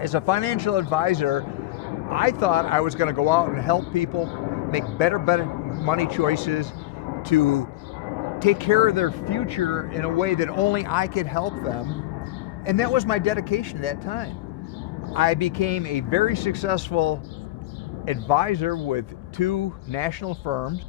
As a financial advisor, I thought I was going to go out and help people make better money choices to take care of their future in a way that only I could help them. And that was my dedication at that time. I became a very successful advisor with 2 national firms.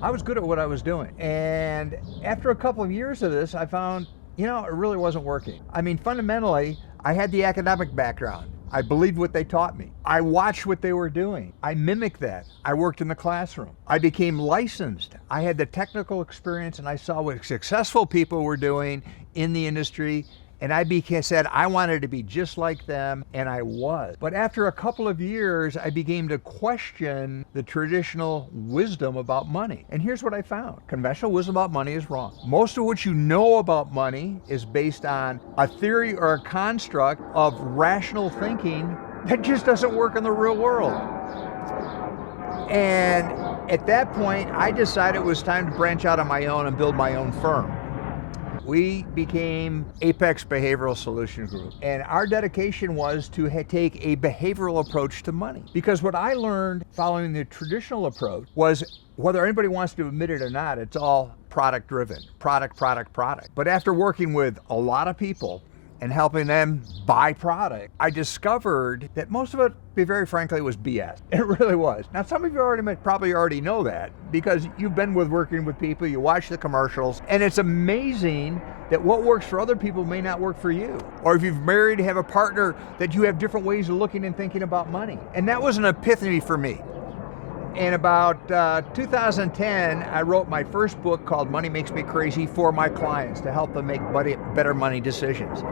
I was good at what I was doing. And after a couple of years of this, I found, it really wasn't working. I mean, fundamentally, I had the academic background. I believed what they taught me. I watched what they were doing. I mimicked that. I worked in the classroom. I became licensed. I had the technical experience, and I saw what successful people were doing in the industry. And I said I wanted to be just like them, and I was. But after a couple of years, I began to question the traditional wisdom about money. And here's what I found. Conventional wisdom about money is wrong. Most of what you know about money is based on a theory or a construct of rational thinking that just doesn't work in the real world. And at that point, I decided it was time to branch out on my own and build my own firm. We became Apex Behavioral Solution Group, and our dedication was to take a behavioral approach to money. Because what I learned following the traditional approach was, whether anybody wants to admit it or not, it's all product driven. Product. But after working with a lot of people and helping them buy product, I discovered that most of it, to be very frankly, was BS. It really was. Now, some of you probably already know that because you've been working with people, you watch the commercials, and it's amazing that what works for other people may not work for you. Or if you've married, have a partner, that you have different ways of looking and thinking about money. And that was an epiphany for me. In about 2010, I wrote my first book called Money Makes Me Crazy for my clients to help them make better money decisions.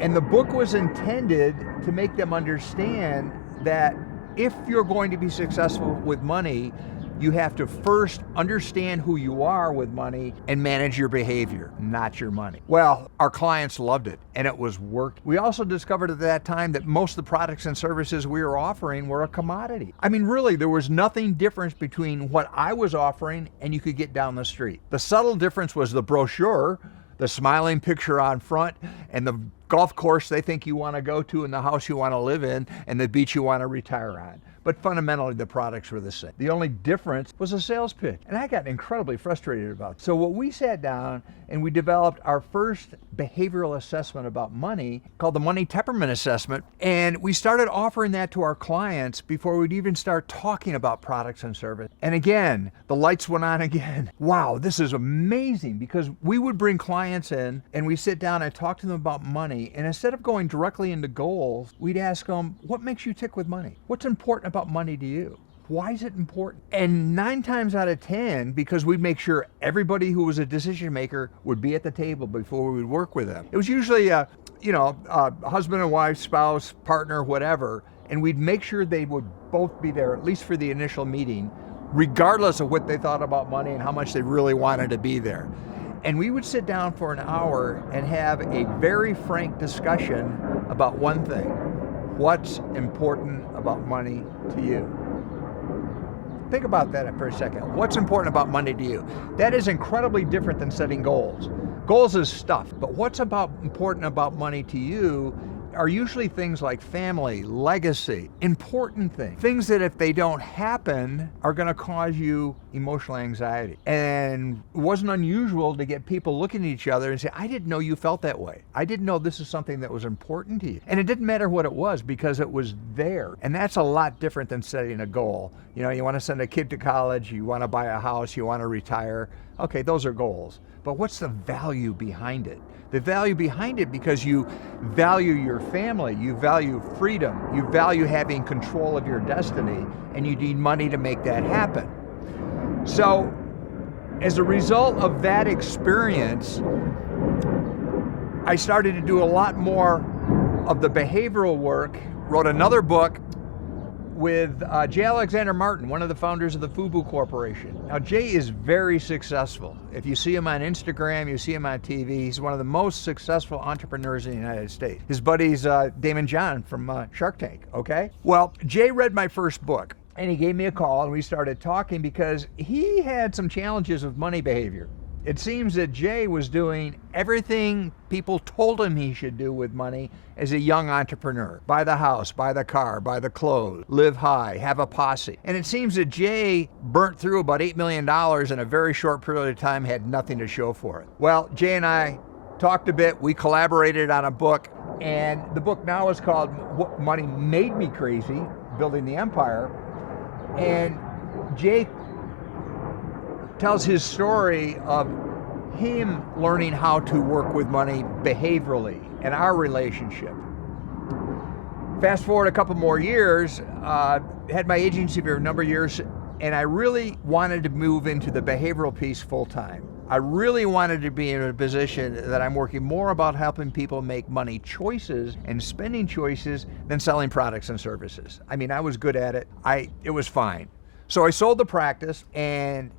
And the book was intended to make them understand that if you're going to be successful with money, you have to first understand who you are with money and manage your behavior, not your money. Well, our clients loved it, and it was working. We also discovered at that time that most of the products and services we were offering were a commodity. I mean, really, there was nothing different between what I was offering and you could get down the street. The subtle difference was the brochure, the smiling picture on front, and the golf course they think you want to go to, and the house you want to live in, and the beach you want to retire on. But fundamentally, the products were the same. The only difference was a sales pitch. And I got incredibly frustrated about it. So what we sat down and we developed our first behavioral assessment about money called the Money Temperament Assessment. And we started offering that to our clients before we'd even start talking about products and service. And again, the lights went on again. Wow, this is amazing, because we would bring clients in and we sit down and talk to them about money. And instead of going directly into goals, we'd ask them, what makes you tick with money? What's important about money to you? Why is it important? And 9 times out of 10, because we'd make sure everybody who was a decision maker would be at the table before we would work with them. It was usually a husband and wife, spouse, partner, whatever, and we'd make sure they would both be there, at least for the initial meeting, regardless of what they thought about money and how much they really wanted to be there. And we would sit down for an hour and have a very frank discussion about one thing: what's important about money to you? Think about that for a second. What's important about money to you? That is incredibly different than setting goals. Goals is stuff, but what's important about money to you are usually things like family, legacy, important things that if they don't happen are going to cause you emotional anxiety. And it wasn't unusual to get people looking at each other and say, I didn't know you felt that way. I didn't know this is something that was important to you. And it didn't matter what it was, because it was there. And that's a lot different than setting a goal. You want to send a kid to college, you want to buy a house, you want to retire. Okay, those are goals. But what's the value behind it? The value behind it, because you value your family, you value freedom, you value having control of your destiny, and you need money to make that happen. So, as a result of that experience, I started to do a lot more of the behavioral work, wrote another book with J. Alexander Martin, one of the founders of the FUBU Corporation. Now, Jay is very successful. If you see him on Instagram, you see him on TV, he's one of the most successful entrepreneurs in the United States. His buddy's Damon John from Shark Tank, okay? Well, Jay read my first book, and he gave me a call, and we started talking because he had some challenges of money behavior. It seems that Jay was doing everything people told him he should do with money as a young entrepreneur. Buy the house, buy the car, buy the clothes, live high, have a posse. And it seems that Jay burnt through about $8 million in a very short period of time, had nothing to show for it. Well, Jay and I talked a bit, we collaborated on a book, and the book now is called What Money Made Me Crazy, Building the Empire. And Jay tells his story of him learning how to work with money behaviorally and our relationship. Fast forward a couple more years, had my agency for a number of years, and I really wanted to move into the behavioral piece full time. I really wanted to be in a position that I'm working more about helping people make money choices and spending choices than selling products and services. I mean, I was good at it. It was fine. So I sold the practice, and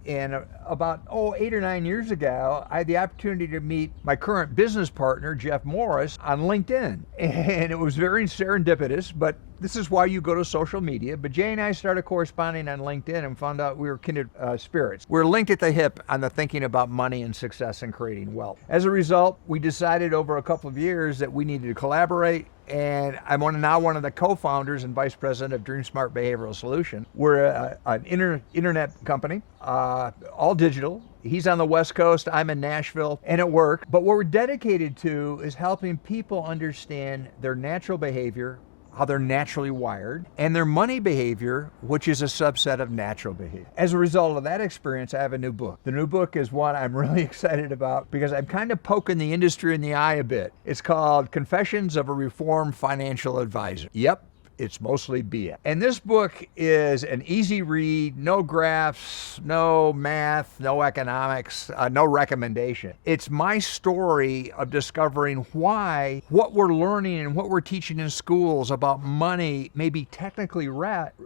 about 8 or 9 years ago, I had the opportunity to meet my current business partner, Jeff Morris, on LinkedIn. And it was very serendipitous, but this is why you go to social media. But Jay and I started corresponding on LinkedIn and found out we were kindred spirits. We're linked at the hip on the thinking about money and success and creating wealth. As a result, we decided over a couple of years that we needed to collaborate. And I'm now one of the co-founders and vice president of DreamSmart Behavioral Solution. We're an internet company, all digital. He's on the West Coast, I'm in Nashville, and at work. But what we're dedicated to is helping people understand their natural behavior, how they're naturally wired, and their money behavior, which is a subset of natural behavior. As a result of that experience, I have a new book. The new book is one I'm really excited about because I'm kind of poking the industry in the eye a bit. It's called Confessions of a Reformed Financial Advisor. Yep. It's mostly BS. And this book is an easy read, no graphs, no math, no economics, no recommendation. It's my story of discovering why what we're learning and what we're teaching in schools about money may be technically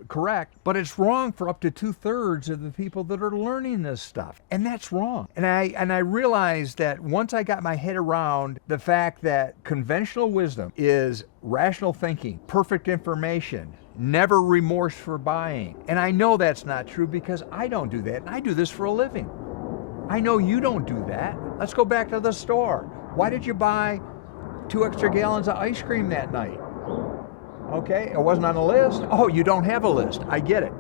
correct, but it's wrong for up to 2/3 of the people that are learning this stuff. And that's wrong. And I realized that once I got my head around the fact that conventional wisdom is rational thinking, perfect information, never remorse for buying. And I know that's not true because I don't do that, and I do this for a living. I know you don't do that. Let's go back to the store. Why did you buy 2 extra gallons of ice cream that night? Okay, it wasn't on the list. Oh, you don't have a list. I get it.